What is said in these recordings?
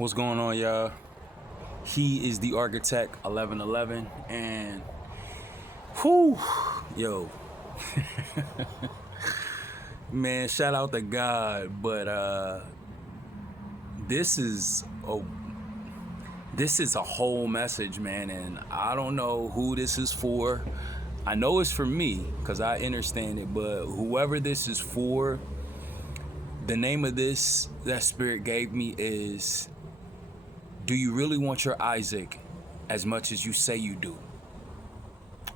What's going on, y'all? He is the architect 1111, and whew, yo, man, shout out to God. But this is a whole message, man, and I don't know who this is for. I know it's for me because I understand it, but whoever this is for, the name of this that Spirit gave me is, do you really want your Isaac as much as you say you do?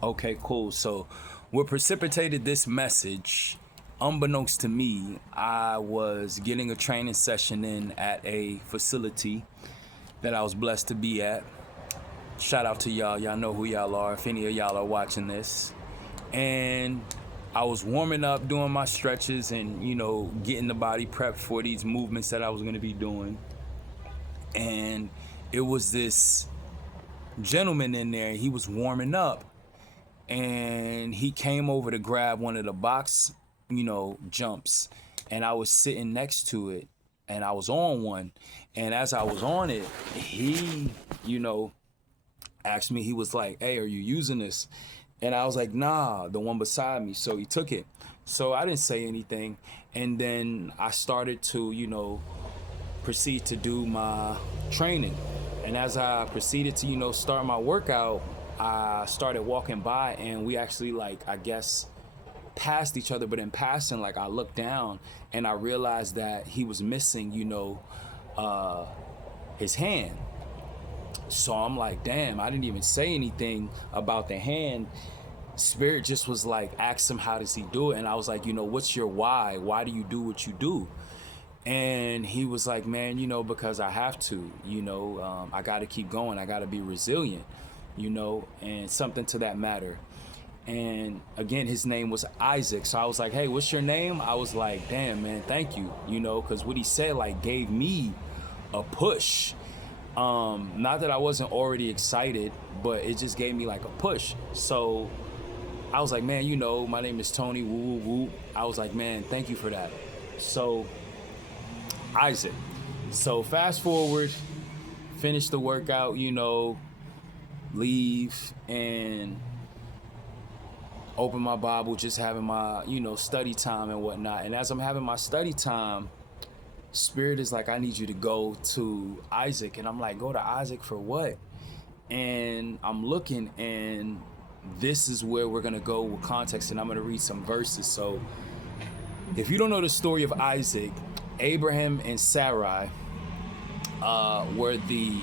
Okay, cool. So what precipitated this message, unbeknownst to me, I was getting a training session in at a facility that I was blessed to be at. Shout out to y'all. Y'all know who y'all are, if any of y'all are watching this. And I was warming up, doing my stretches and, getting the body prepped for these movements that I was going to be doing. And it was this gentleman in there. He was warming up and he came over to grab one of the box, jumps. And I was sitting next to it and I was on one. And as I was on it, he, asked me, he was like, "Hey, are you using this?" And I was like, "Nah, the one beside me." So he took it. So I didn't say anything. And then I started to, proceed to do my training. And as I proceeded to, start my workout, I started walking by and we actually passed each other. But in passing, I looked down and I realized that he was missing, his hand. So I'm like, damn, I didn't even say anything about the hand. Spirit just was like, ask him, how does he do it? And I was like, what's your why? Why do you do what you do? And he was like, man, because I have to, I got to keep going. I got to be resilient, and something to that matter. And again, his name was Isaac. So I was like, hey, what's your name? I was like, damn, man, thank you, because what he said, gave me a push. Not that I wasn't already excited, but it just gave me a push. So I was like, man, my name is Tony, woo, woo, woo. I was like, man, thank you for that. So Isaac. So fast forward, finish the workout, leave and open my Bible, just having my, study time and whatnot. And as I'm having my study time, Spirit is like, I need you to go to Isaac. And I'm like, go to Isaac for what? And I'm looking, and this is where we're going to go with context. And I'm going to read some verses. So if you don't know the story of Isaac, Abraham and Sarai were the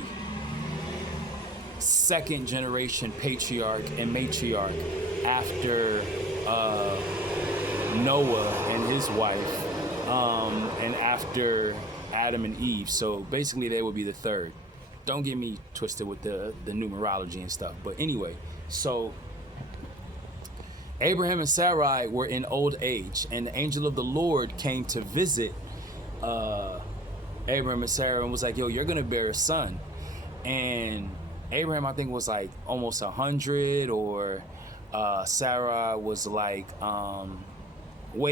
second generation patriarch and matriarch after Noah and his wife, and after Adam and Eve. So basically they would be the third. Don't get me twisted with the numerology and stuff. But anyway, so Abraham and Sarai were in old age, and the angel of the Lord came to visit Abraham and Sarah and was like, yo, you're gonna bear a son. And Abraham, I think, was almost 100, or Sarah was way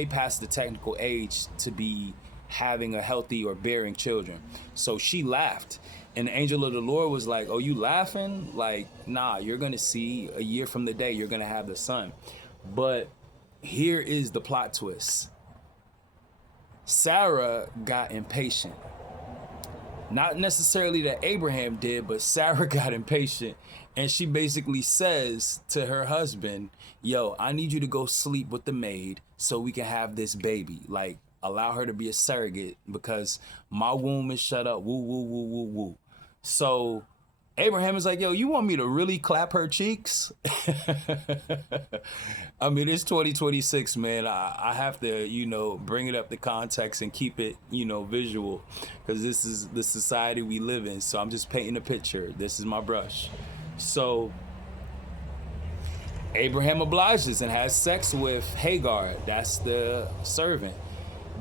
past the technical age to be having a healthy or bearing children. So she laughed, and the angel of the Lord was like, oh, you laughing? Nah, you're gonna see a year from the day you're gonna have the son. But here is the plot twist. Sarah got impatient. Not necessarily that Abraham did, but Sarah got impatient. And she basically says to her husband, yo, I need you to go sleep with the maid so we can have this baby. Allow her to be a surrogate because my womb is shut up. Woo, woo, woo, woo, woo. So Abraham is like, yo, you want me to really clap her cheeks? I mean, it's 2026, man. I have to, bring it up to context and keep it, visual, because this is the society we live in. So I'm just painting a picture. This is my brush. So Abraham obliges and has sex with Hagar. That's the servant.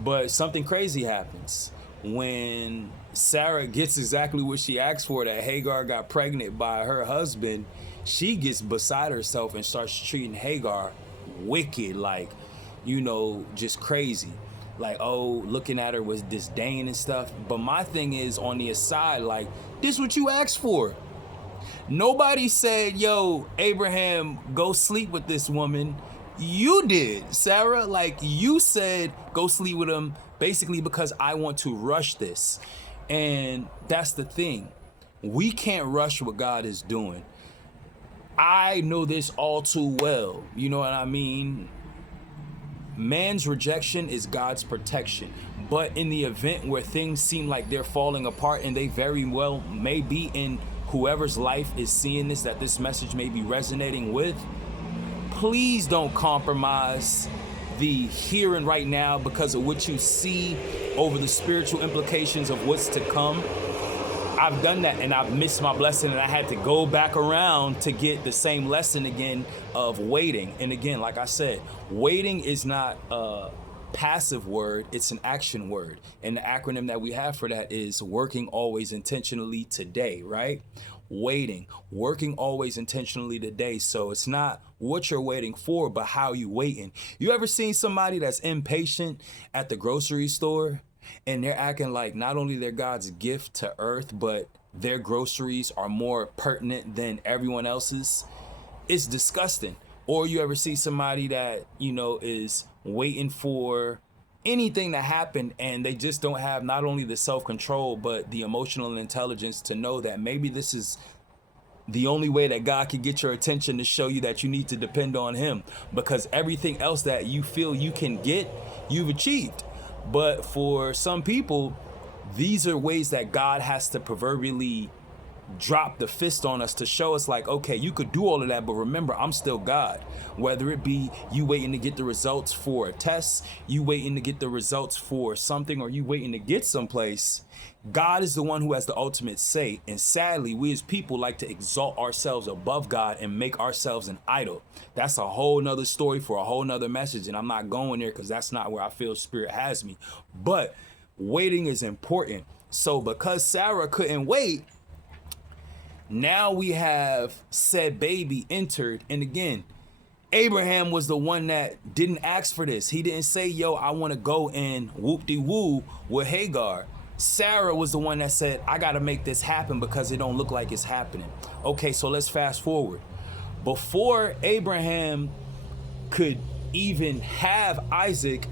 But something crazy happens. When Sarah gets exactly what she asked for, that Hagar got pregnant by her husband, she gets beside herself and starts treating Hagar wicked, just crazy. like, oh, looking at her with disdain and stuff. But my thing is on the aside, like, this is what you asked for. Nobody said, yo, Abraham, go sleep with this woman. You did, Sarah. Like, you said, go sleep with him basically because I want to rush this. And that's the thing. We can't rush what God is doing. I know this all too well. You know what I mean? Man's rejection is God's protection. But in the event where things seem like they're falling apart, and they very well may be in whoever's life is seeing this, that this message may be resonating with, please don't compromise the here and right now because of what you see over the spiritual implications of what's to come. I've done that and I've missed my blessing, and I had to go back around to get the same lesson again of waiting. And again, like I said, waiting is not a passive word, it's an action word. And the acronym that we have for that is working always intentionally today, right? Waiting, working always intentionally today. So it's not what you're waiting for, but how you waiting. You ever seen somebody that's impatient at the grocery store? And they're acting like not only they're God's gift to earth, but their groceries are more pertinent than everyone else's. It's disgusting. Or you ever see somebody that, you know, is waiting for anything to happen, and they just don't have not only the self-control, but the emotional intelligence to know that maybe this is the only way that God can get your attention, to show you that you need to depend on him, because everything else that you feel you can get, you've achieved. But for some people, these are ways that God has to proverbially drop the fist on us to show us like, okay, you could do all of that, but remember, I'm still God. Whether it be you waiting to get the results for a test, you waiting to get the results for something, or you waiting to get someplace, God is the one who has the ultimate say. And sadly, we as people like to exalt ourselves above God and make ourselves an idol. That's a whole nother story for a whole nother message, and I'm not going there because that's not where I feel Spirit has me. But waiting is important. So because Sarah couldn't wait, now we have said baby entered. And again, Abraham was the one that didn't ask for this. He didn't say, yo, I want to go and whoop-de-woo with Hagar. Sarah was the one that said, I got to make this happen because it don't look like it's happening. Okay, so let's fast forward. Before Abraham could even have Isaac,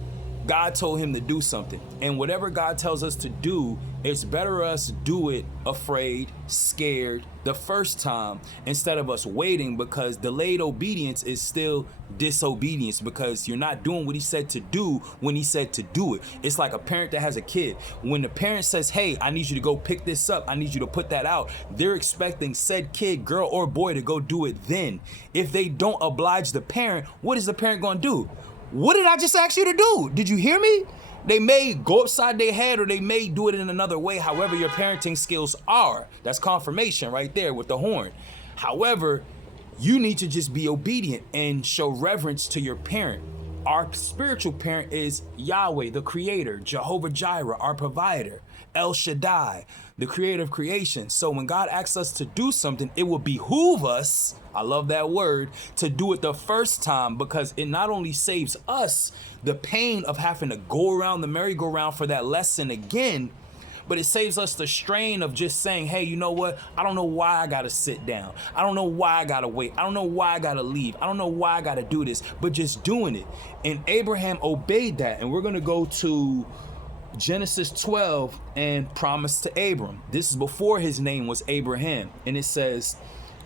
God told him to do something. And whatever God tells us to do, it's better us do it afraid, scared the first time instead of us waiting, because delayed obedience is still disobedience, because you're not doing what he said to do when he said to do it. It's like a parent that has a kid. When the parent says, hey, I need you to go pick this up, I need you to put that out, they're expecting said kid, girl or boy, to go do it then. If they don't oblige the parent, what is the parent going to do? What did I just ask you to do? Did you hear me? They may go upside their head, or they may do it in another way, however your parenting skills are. That's confirmation right there with the horn. However, you need to just be obedient and show reverence to your parent. Our spiritual parent is Yahweh, the creator, Jehovah Jireh, our provider, El Shaddai, the creator of creation. So when God asks us to do something, it will behoove us, I love that word, to do it the first time, because it not only saves us the pain of having to go around the merry-go-round for that lesson again, but it saves us the strain of just saying, hey, you know what? I don't know why I gotta sit down. I don't know why I gotta wait. I don't know why I gotta leave. I don't know why I gotta do this, but just doing it. And Abraham obeyed that. And we're gonna go to Genesis 12 and promise to Abram. This is before his name was Abraham. And it says,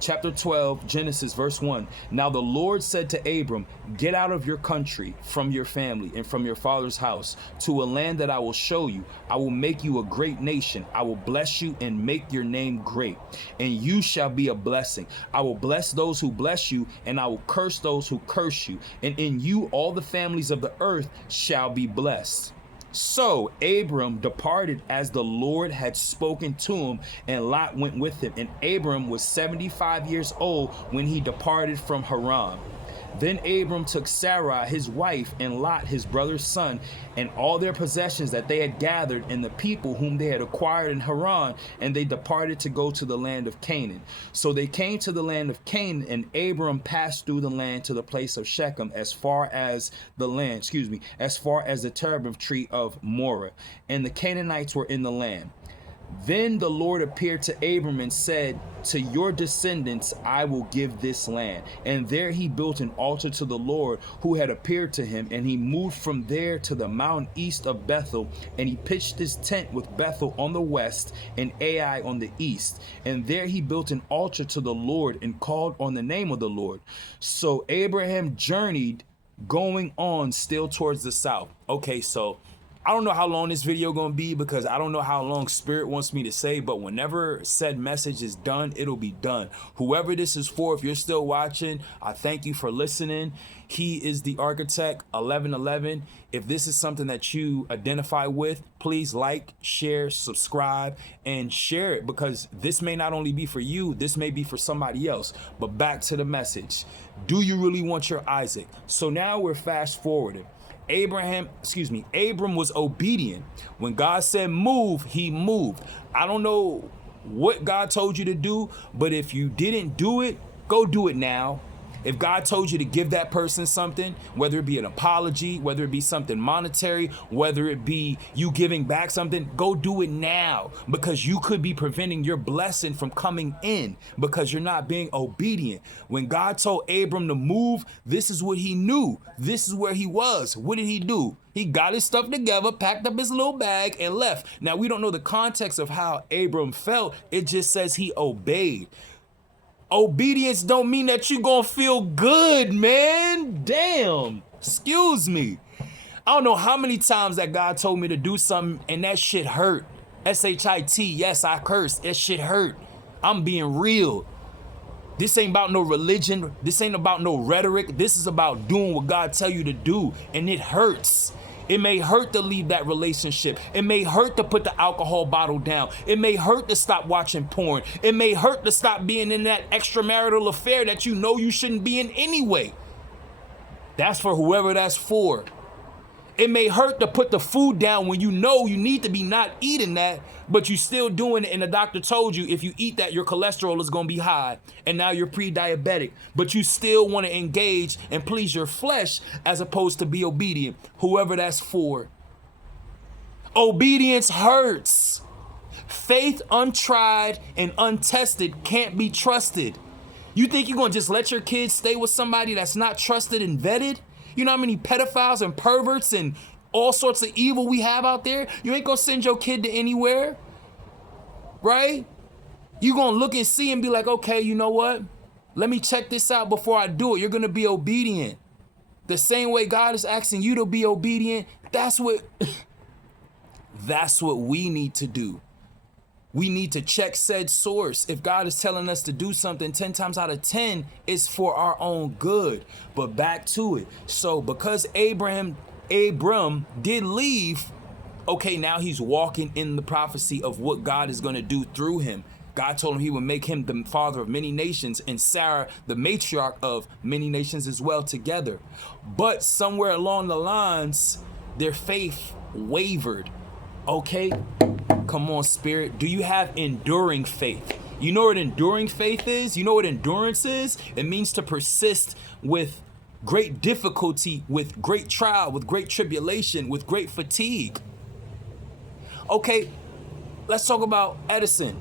chapter 12, Genesis, verse 1. Now the Lord said to Abram, get out of your country, from your family, and from your father's house, to a land that I will show you. I will make you a great nation. I will bless you and make your name great, and you shall be a blessing. I will bless those who bless you, and I will curse those who curse you. And in you all the families of the earth shall be blessed. So Abram departed as the Lord had spoken to him, and Lot went with him. And Abram was 75 years old when he departed from Haran. Then Abram took Sarai his wife, and Lot his brother's son, and all their possessions that they had gathered, and the people whom they had acquired in Haran, and they departed to go to the land of Canaan. So they came to the land of Canaan, and Abram passed through the land to the place of Shechem, as far as the terebinth tree of Moreh, and the Canaanites were in the land. Then the Lord appeared to Abram and said, to your descendants I will give this land. And there he built an altar to the Lord who had appeared to him, and he moved from there to the mountain east of Bethel, and he pitched his tent with Bethel on the west and Ai on the east. And there he built an altar to the Lord and called on the name of the Lord. So Abraham journeyed, going on still towards the south. Okay, so I don't know how long this video gonna be, because I don't know how long Spirit wants me to say, but whenever said message is done, it'll be done. Whoever this is for, if you're still watching, I thank you for listening. He is the architect 1111. If this is something that you identify with, please like, share, subscribe, and share it, because this may not only be for you, this may be for somebody else. But back to the message. Do you really want your Isaac? So now we're fast forwarding. Abram was obedient. When God said move, he moved. I don't know what God told you to do, but if you didn't do it, go do it now. If God told you to give that person something, whether it be an apology, whether it be something monetary, whether it be you giving back something, go do it now, because you could be preventing your blessing from coming in because you're not being obedient. When God told Abram to move, this is what he knew. This is where he was. What did he do? He got his stuff together, packed up his little bag, and left. Now, we don't know the context of how Abram felt. It just says he obeyed. Obedience don't mean that you gonna feel good, man. Damn. Excuse me. I don't know how many times that God told me to do something and that shit hurt. S-H-I-T. Yes, I cursed. That shit hurt. I'm being real. This ain't about no religion. This ain't about no rhetoric. This is about doing what God tell you to do, and it hurts. It may hurt to leave that relationship. It may hurt to put the alcohol bottle down. It may hurt to stop watching porn. It may hurt to stop being in that extramarital affair that you know you shouldn't be in anyway. That's for whoever that's for. It may hurt to put the food down when you know you need to be not eating that, but you still doing it, and the doctor told you if you eat that, your cholesterol is going to be high, and now you're pre-diabetic, but you still want to engage and please your flesh as opposed to be obedient, whoever that's for. Obedience hurts. Faith untried and untested can't be trusted. You think you're going to just let your kids stay with somebody that's not trusted and vetted? You know how many pedophiles and perverts and all sorts of evil we have out there? You ain't gonna send your kid to anywhere, right? You gonna look and see and be like, okay, you know what? Let me check this out before I do it. You're gonna be obedient. The same way God is asking you to be obedient, that's what we need to do. We need to check said source. If God is telling us to do something 10 times out of 10, it's for our own good. But back to it. So because Abram did leave, okay, now he's walking in the prophecy of what God is going to do through him. God told him he would make him the father of many nations, and Sarah the matriarch of many nations as well together. But somewhere along the lines, their faith wavered. Okay, come on, Spirit. Do you have enduring faith? You know what enduring faith is? You know what endurance is? It means to persist with great difficulty, with great trial, with great tribulation, with great fatigue. Okay, let's talk about Edison.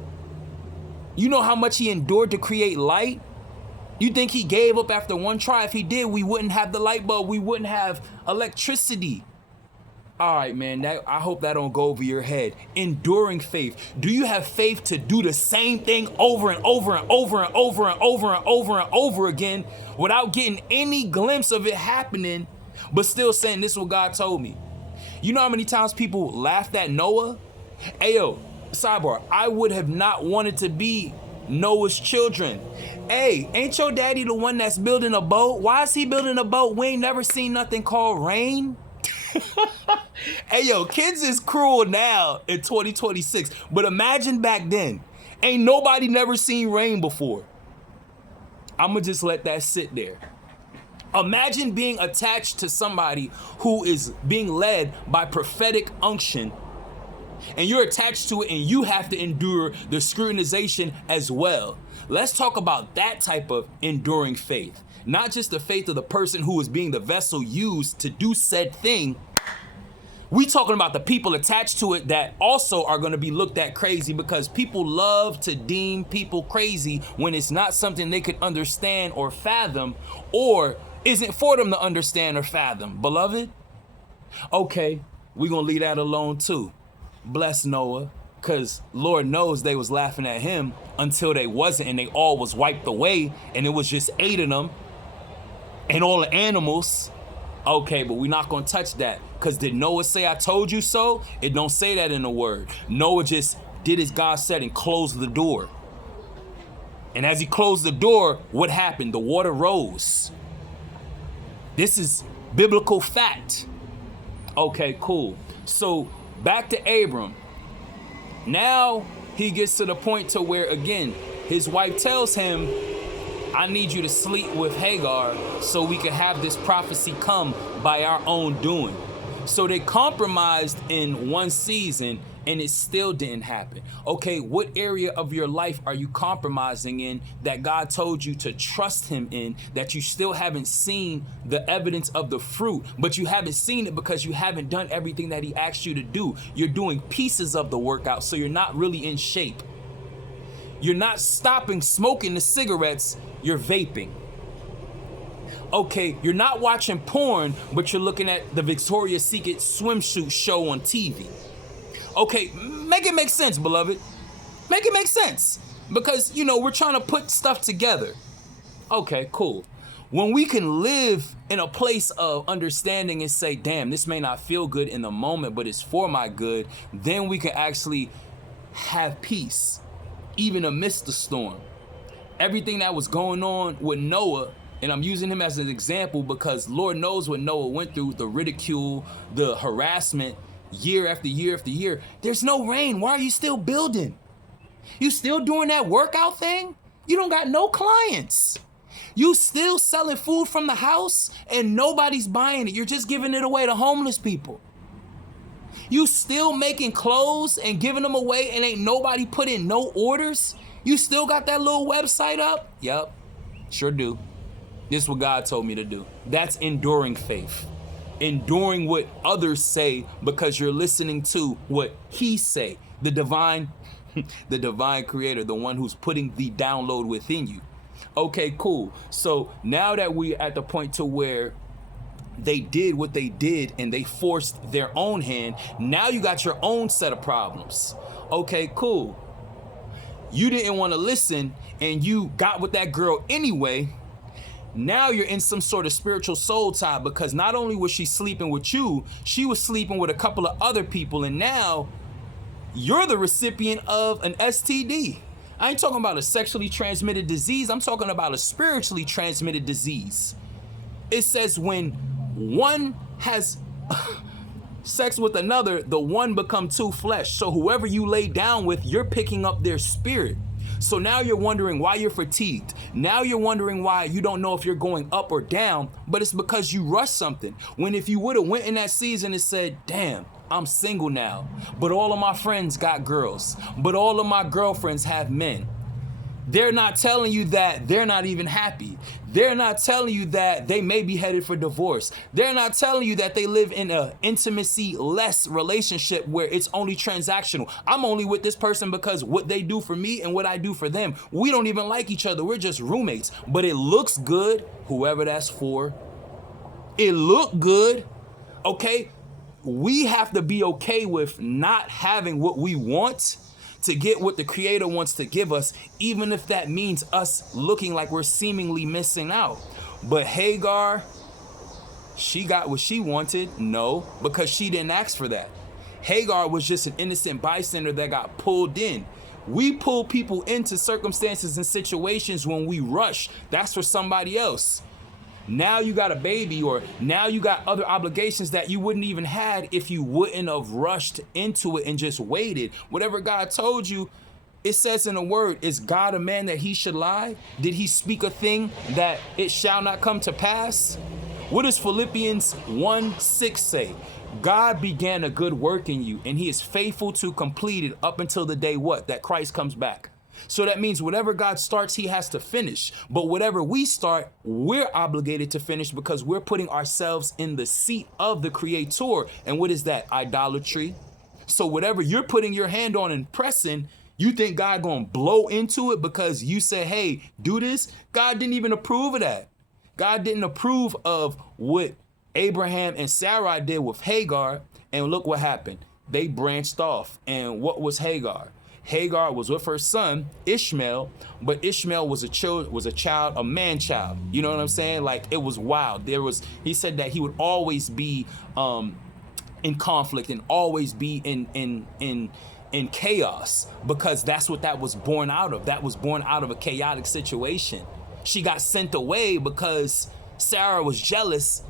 You know how much he endured to create light? You think he gave up after one try? If he did, we wouldn't have the light bulb. We wouldn't have electricity. All right, man, I hope that don't go over your head. Enduring faith. Do you have faith to do the same thing over and over and over and over and over and over and over again without getting any glimpse of it happening, but still saying this is what God told me? You know how many times people laughed at Noah? Ayo, sidebar, I would have not wanted to be Noah's children. Hey, ain't your daddy the one that's building a boat? Why is he building a boat? We ain't never seen nothing called rain. Hey, yo, kids is cruel now in 2026, but imagine back then. Ain't nobody never seen rain before. I'ma just let that sit there. Imagine being attached to somebody who is being led by prophetic unction, and you're attached to it and you have to endure the scrutinization as well. Let's talk about that type of enduring faith. Not just the faith of the person who is being the vessel used to do said thing. We talking about the people attached to it that also are going to be looked at crazy, because people love to deem people crazy when it's not something they could understand or fathom, or isn't for them to understand or fathom. Beloved, okay, we're going to leave that alone too. Bless Noah, because Lord knows they was laughing at him until they wasn't, and they all was wiped away, and it was just 8 of them and all the animals. Okay, but we're not going to touch that, because did Noah say, I told you so? It don't say that in the word. Noah just did as God said and closed the door. And as he closed the door, what happened? The water rose. This is biblical fact. Okay, cool. So back to Abram. Now he gets to the point to where, again, his wife tells him, I need you to sleep with Hagar so we can have this prophecy come by our own doing. So they compromised in one season and it still didn't happen. Okay, what area of your life are you compromising in that God told you to trust him in, that you still haven't seen the evidence of the fruit? But you haven't seen it because you haven't done everything that he asked you to do. You're doing pieces of the workout, so you're not really in shape. You're not stopping smoking the cigarettes, you're vaping. Okay, you're not watching porn, but you're looking at the Victoria's Secret swimsuit show on TV. Okay, make it make sense, beloved. Make it make sense. Because, you know, we're trying to put stuff together. Okay, cool. When we can live in a place of understanding and say, damn, this may not feel good in the moment, but it's for my good, then we can actually have peace, even amidst the storm. Everything that was going on with Noah, and I'm using him as an example because Lord knows what Noah went through, the ridicule, the harassment, year after year after year. There's no rain. Why are you still building? You still doing that workout thing? You don't got no clients. You still selling food from the house and nobody's buying it. You're just giving it away to homeless people. You still making clothes and giving them away and ain't nobody put in no orders? You still got that little website up? Yep, sure do. This is what God told me to do. That's enduring faith. Enduring what others say because you're listening to what he say. The divine creator, the one who's putting the download within you. Okay, cool. So now that we're at the point to where they did what they did and they forced their own hand, now you got your own set of problems. Okay, cool. You didn't want to listen and you got with that girl anyway. Now you're in some sort of spiritual soul tie, because not only was she sleeping with you, she was sleeping with a couple of other people, and now you're the recipient of an STD. I ain't talking about a sexually transmitted disease. I'm talking about a spiritually transmitted disease. It says when one has sex with another, the one become two flesh. So whoever you lay down with, you're picking up their spirit. So now you're wondering why you're fatigued. Now you're wondering why you don't know if you're going up or down, but it's because you rushed something. When if you would have went in that season and said, damn, I'm single now, but all of my friends got girls, but all of my girlfriends have men. They're not telling you that they're not even happy. They're not telling you that they may be headed for divorce. They're not telling you that they live in a intimacy-less relationship where it's only transactional. I'm only with this person because what they do for me and what I do for them. We don't even like each other. We're just roommates. But it looks good, whoever that's for. It looked good, okay? We have to be okay with not having what we want to get what the Creator wants to give us, even if that means us looking like we're seemingly missing out. But Hagar, she got what she wanted? No, because she didn't ask for that. Hagar was just an innocent bystander that got pulled in. We pull people into circumstances and situations when we rush. That's for somebody else. Now you got a baby, or now you got other obligations that you wouldn't even had if you wouldn't have rushed into it and just waited. Whatever God told you, It says in the word, is God a man that he should lie? Did he speak a thing that it shall not come to pass? What does Philippians 1:6 say? God began a good work in you, and he is faithful to complete it up until the day what? That Christ comes back. So that means whatever God starts, he has to finish. But whatever we start, we're obligated to finish because we're putting ourselves in the seat of the Creator. And what is that? Idolatry. So whatever you're putting your hand on and pressing, you think God gonna blow into it because you said, hey, do this? God didn't even approve of that. God didn't approve of what Abraham and Sarai did with Hagar. And look what happened. They branched off. And what was Hagar? Hagar was with her son Ishmael, but Ishmael was a man child. You know what I'm saying? Like, it was wild. He said that he would always be in conflict and always be in chaos, because that's what that was born out of. That was born out of a chaotic situation. She got sent away because Sarah was jealous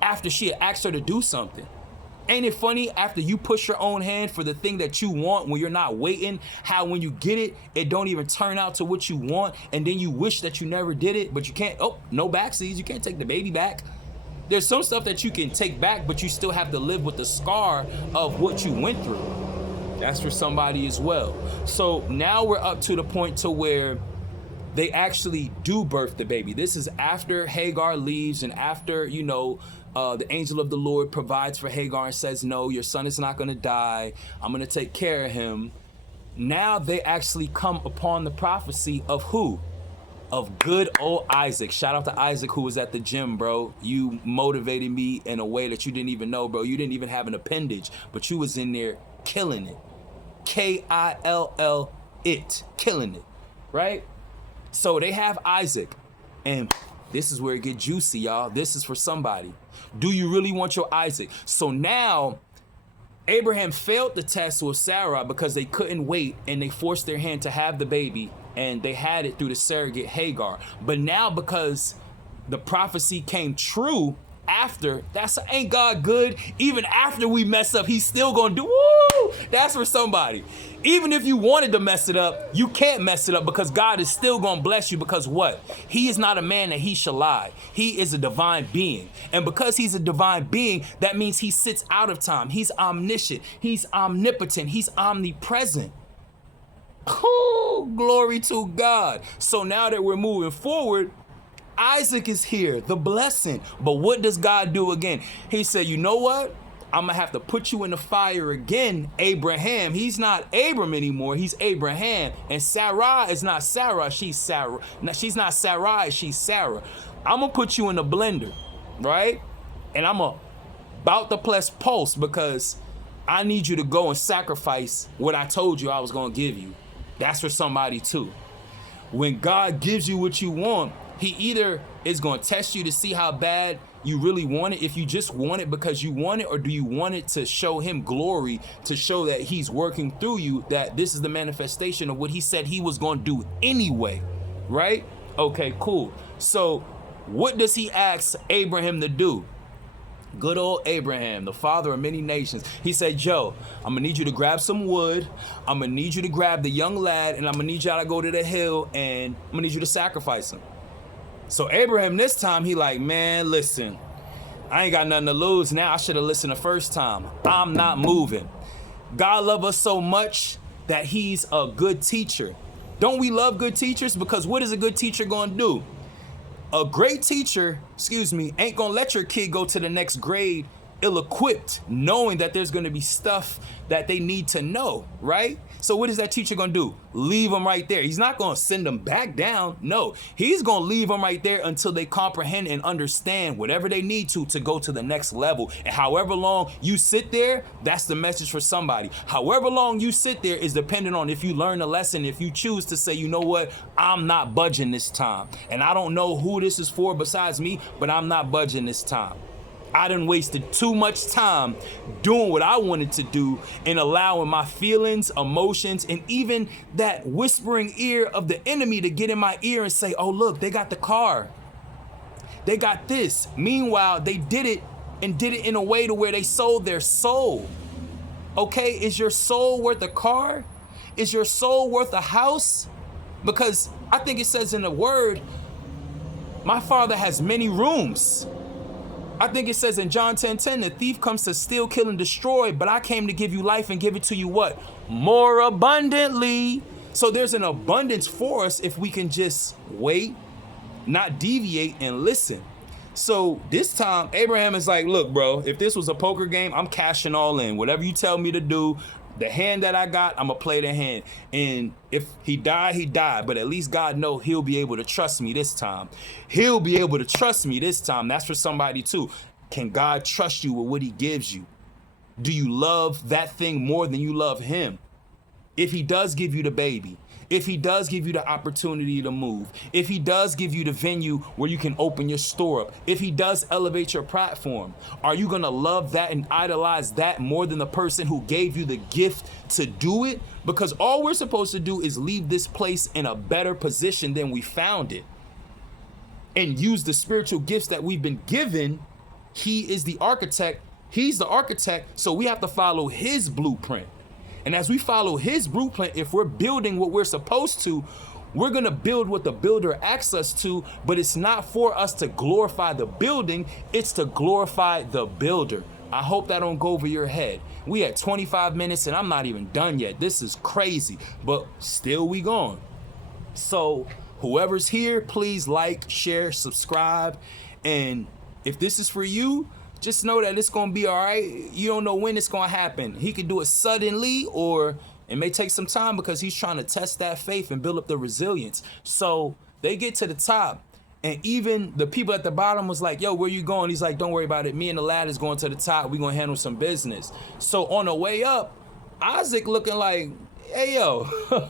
after she had asked her to do something. Ain't it funny, after you push your own hand for the thing that you want, when you're not waiting, how when you get it, it don't even turn out to what you want, and then you wish that you never did it, but you can't, no backseas, you can't take the baby back. There's some stuff that you can take back, but you still have to live with the scar of what you went through. That's for somebody as well. So now we're up to the point to where they actually do birth the baby. This is after Hagar leaves and after, the angel of the Lord provides for Hagar and says, no, your son is not going to die. I'm going to take care of him. Now they actually come upon the prophecy of who? Of good old Isaac. Shout out to Isaac, who was at the gym, bro. You motivated me in a way that you didn't even know, bro. You didn't even have an appendage, but you was in there killing it. Kill it. Killing it. Right? So they have Isaac. And this is where it gets juicy, y'all. This is for somebody. Do you really want your Isaac? So now Abraham failed the test with Sarah because they couldn't wait, and they forced their hand to have the baby, and they had it through the surrogate Hagar. But now, because the prophecy came true after, ain't God good? Even after we mess up, he's still gonna do, woo! That's for somebody. Even if you wanted to mess it up, you can't mess it up, because God is still gonna bless you, because what? He is not a man that he shall lie. He is a divine being. And because he's a divine being, that means he sits out of time. He's omniscient. He's omnipotent. He's omnipresent. Oh, glory to God. So now that we're moving forward, Isaac is here, the blessing. But what does God do again? He said, you know what? I'm going to have to put you in the fire again, Abraham. He's not Abram anymore. He's Abraham. And Sarai is not Sarah. She's Sarah. No, she's not Sarai. She's Sarah. I'm going to put you in the blender, right? And I'm about to press pulse, because I need you to go and sacrifice what I told you I was going to give you. That's for somebody too. When God gives you what you want, he either is going to test you to see how bad you really want it, if you just want it because you want it, or do you want it to show him glory, to show that he's working through you, that this is the manifestation of what he said he was going to do anyway, right? Okay, cool. So what does he ask Abraham to do? Good old Abraham, the father of many nations. He said, Joe, I'm going to need you to grab some wood. I'm going to need you to grab the young lad, and I'm going to need y'all to go to the hill, and I'm going to need you to sacrifice him. So Abraham, this time, he like, man, listen, I ain't got nothing to lose now. I should have listened the first time. I'm not moving. God loves us so much that he's a good teacher. Don't we love good teachers? Because what is a good teacher going to do? A great teacher, ain't going to let your kid go to the next grade ill-equipped, knowing that there's going to be stuff that they need to know, right? So what is that teacher going to do? Leave them right there. He's not going to send them back down. No, he's going to leave them right there until they comprehend and understand whatever they need to go to the next level. And however long you sit there, that's the message for somebody. However long you sit there is dependent on if you learn a lesson, if you choose to say, you know what, I'm not budging this time. And I don't know who this is for besides me, but I'm not budging this time. I done wasted too much time doing what I wanted to do and allowing my feelings, emotions, and even that whispering ear of the enemy to get in my ear and say, oh, look, they got the car. They got this. Meanwhile, they did it in a way to where they sold their soul. Okay, is your soul worth a car? Is your soul worth a house? Because I think it says in the word, my Father has many rooms. I think it says in John 10:10, the thief comes to steal, kill, and destroy, but I came to give you life and give it to you what? More abundantly. So there's an abundance for us if we can just wait, not deviate, and listen. So this time, Abraham is like, look, bro, if this was a poker game, I'm cashing all in. Whatever you tell me to do, the hand that I got, I'm going to play the hand. And if he died, he died. But at least God knows he'll be able to trust me this time. He'll be able to trust me this time. That's for somebody too. Can God trust you with what he gives you? Do you love that thing more than you love him? If he does give you the baby, if he does give you the opportunity to move, if he does give you the venue where you can open your store up, if he does elevate your platform, are you going to love that and idolize that more than the person who gave you the gift to do it? Because all we're supposed to do is leave this place in a better position than we found it and use the spiritual gifts that we've been given. He is the architect. He's the architect. So we have to follow his blueprint. And as we follow his blueprint, if we're building what we're supposed to, we're going to build what the builder asks us to, but it's not for us to glorify the building. It's to glorify the builder. I hope that don't go over your head. We at 25 minutes and I'm not even done yet. This is crazy, but still we gone. So whoever's here, please like, share, subscribe. And if this is for you, just know that it's going to be all right. You don't know when it's going to happen. He could do it suddenly, or it may take some time because he's trying to test that faith and build up the resilience. So they get to the top, and even the people at the bottom was like, yo, where you going? He's like, don't worry about it. Me and the lad is going to the top. We're going to handle some business. So on the way up, Isaac looking like, hey, yo, I'm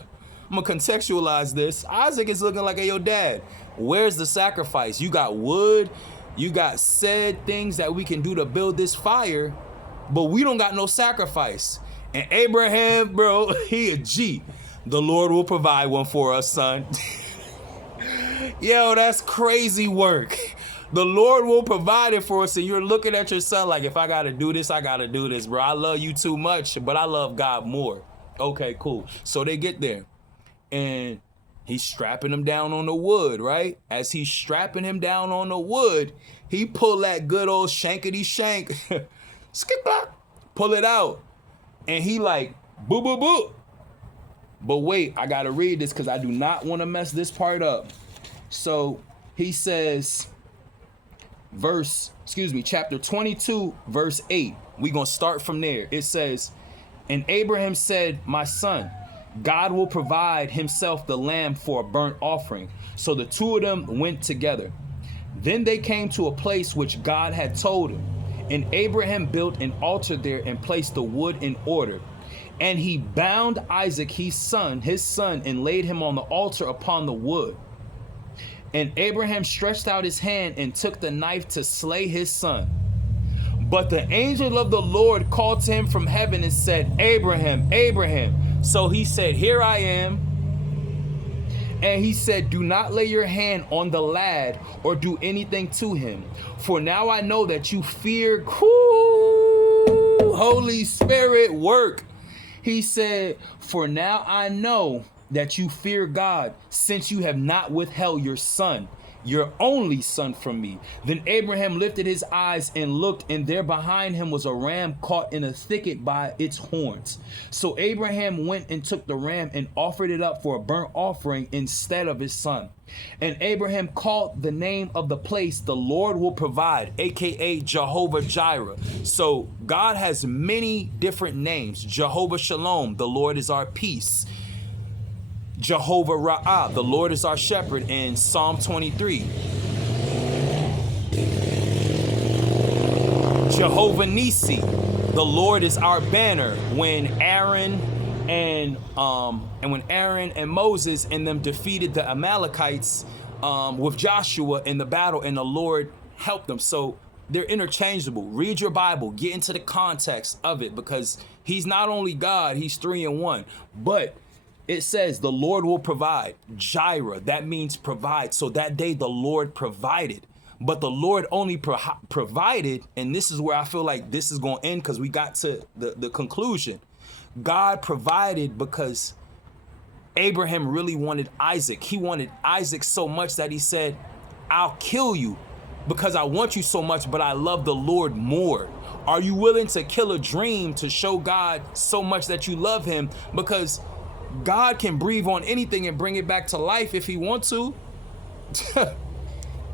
going to contextualize this. Isaac is looking like, hey, yo, dad, where's the sacrifice? You got wood. You got said things that we can do to build this fire, but we don't got no sacrifice. And Abraham, bro, he a G. The Lord will provide one for us, son. Yo, that's crazy work. The Lord will provide it for us, and you're looking at your son like, if I got to do this, I got to do this, bro. I love you too much, but I love God more. Okay, cool. So they get there, and he's strapping him down on the wood, right? As he's strapping him down on the wood, he pull that good old shankety shank, skip block, pull it out. And he like, boo, boo, boo. But wait, I got to read this because I do not want to mess this part up. So he says, chapter 22, verse 8. We're going to start from there. It says, and Abraham said, my son, God will provide himself the lamb for a burnt offering. So the two of them went together. Then they came to a place which God had told him. And Abraham built an altar there and placed the wood in order. And he bound Isaac, his son, and laid him on the altar upon the wood. And Abraham stretched out his hand and took the knife to slay his son. But the angel of the Lord called to him from heaven and said, Abraham, Abraham. So he said, here I am. And he said, do not lay your hand on the lad or do anything to him. For now I know that you fear, Holy Spirit work. He said, for now I know that you fear God, since you have not withheld your son, your only son, from me. Then Abraham lifted his eyes and looked, and there behind him was a ram caught in a thicket by its horns. So Abraham went and took the ram and offered it up for a burnt offering instead of his son. And Abraham called the name of the place, the Lord will provide, aka Jehovah Jireh. So God has many different names. Jehovah Shalom, the Lord is our peace. Jehovah Ra'ah, the Lord is our shepherd, in Psalm 23. Jehovah Nisi, the Lord is our banner. When Aaron and Moses and them defeated the Amalekites with Joshua in the battle, and the Lord helped them. So they're interchangeable. Read your Bible, get into the context of it, because he's not only God, he's 3 in 1. But it says the Lord will provide. Jireh, that means provide. So that day the Lord provided. But the Lord only provided, and this is where I feel like this is going to end, because we got to the conclusion. God provided because Abraham really wanted Isaac. He wanted Isaac so much that he said, I'll kill you because I want you so much, but I love the Lord more. Are you willing to kill a dream to show God so much that you love him? Because God can breathe on anything and bring it back to life if he wants to.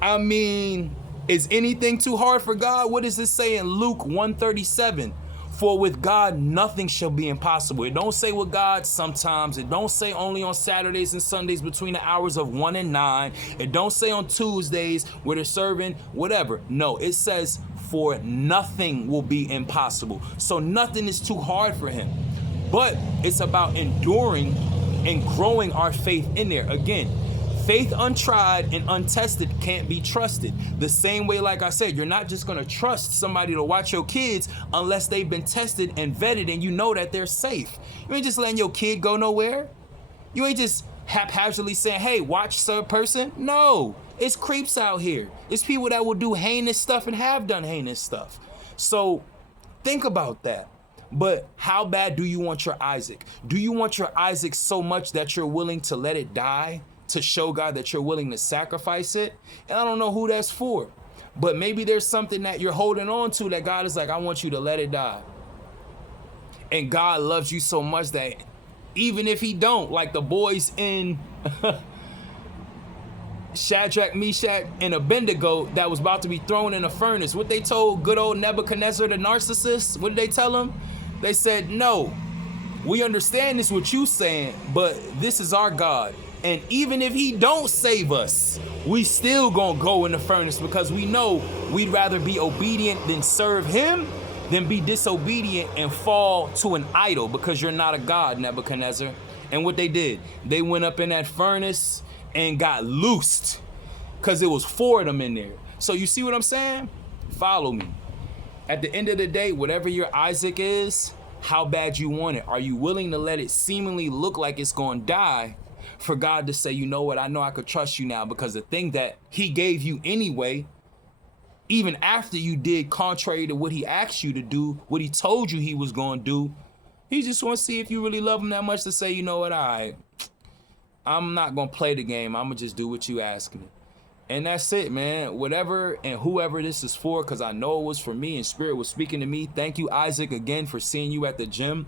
I mean, is anything too hard for God? What does it say in Luke 1:37? For with God, nothing shall be impossible. It don't say with God sometimes. It don't say only on Saturdays and Sundays between the hours of 1 and 9. It don't say on Tuesdays where they're serving whatever. No, it says for nothing will be impossible. So nothing is too hard for him. But it's about enduring and growing our faith in there. Again, faith untried and untested can't be trusted. The same way, like I said, you're not just going to trust somebody to watch your kids unless they've been tested and vetted and you know that they're safe. You ain't just letting your kid go nowhere. You ain't just haphazardly saying, hey, watch some person. No, it's creeps out here. It's people that will do heinous stuff and have done heinous stuff. So think about that. But how bad do you want your Isaac? Do you want your Isaac so much that you're willing to let it die? To show God that you're willing to sacrifice it? And I don't know who that's for, but maybe there's something that you're holding on to that God is like, I want you to let it die. And God loves you so much that even if he don't, like the boys in Shadrach, Meshach, and Abednego that was about to be thrown in a furnace, what they told good old Nebuchadnezzar the narcissist, what did they tell him? They said, no, we understand this what you saying, but this is our God. And even if he don't save us, we still gonna go in the furnace because we know we'd rather be obedient than serve him than be disobedient and fall to an idol because you're not a God, Nebuchadnezzar. And what they did, they went up in that furnace and got loosed because it was 4 of them in there. So you see what I'm saying? Follow me. At the end of the day, whatever your Isaac is, how bad you want it. Are you willing to let it seemingly look like it's gonna die for God to say, you know what, I know I could trust you now because the thing that he gave you anyway, even after you did contrary to what he asked you to do, what he told you he was going to do, he just wants to see if you really love him that much to say, you know what, all right, I'm not going to play the game. I'm going to just do what you ask me. And that's it, man. Whatever and whoever this is for, because I know it was for me and Spirit was speaking to me. Thank you, Isaac, again for seeing you at the gym.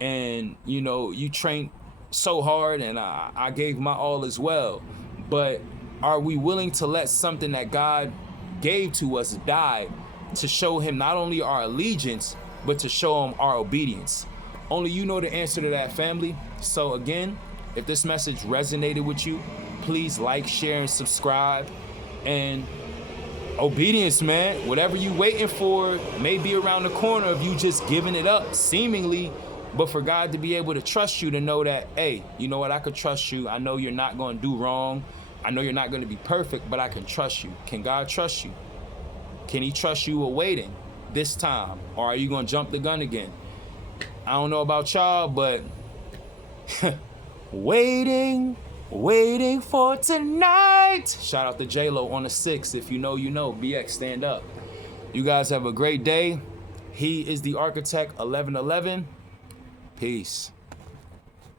And, you know, you trained so hard and I gave my all as well. But are we willing to let something that God gave to us die to show him not only our allegiance, but to show him our obedience? Only you know the answer to that, family. So again, if this message resonated with you, please like, share, and subscribe. And obedience, man, whatever you waiting for may be around the corner of you just giving it up, seemingly. But for God to be able to trust you, to know that, hey, you know what, I could trust you. I know you're not going to do wrong. I know you're not going to be perfect, but I can trust you. Can God trust you? Can he trust you awaiting this time? Or are you going to jump the gun again? I don't know about y'all, but waiting for tonight. Shout out to J-Lo on the 6th. If you know, you know. BX, stand up. You guys have a great day. He is the Architect 1111. Peace.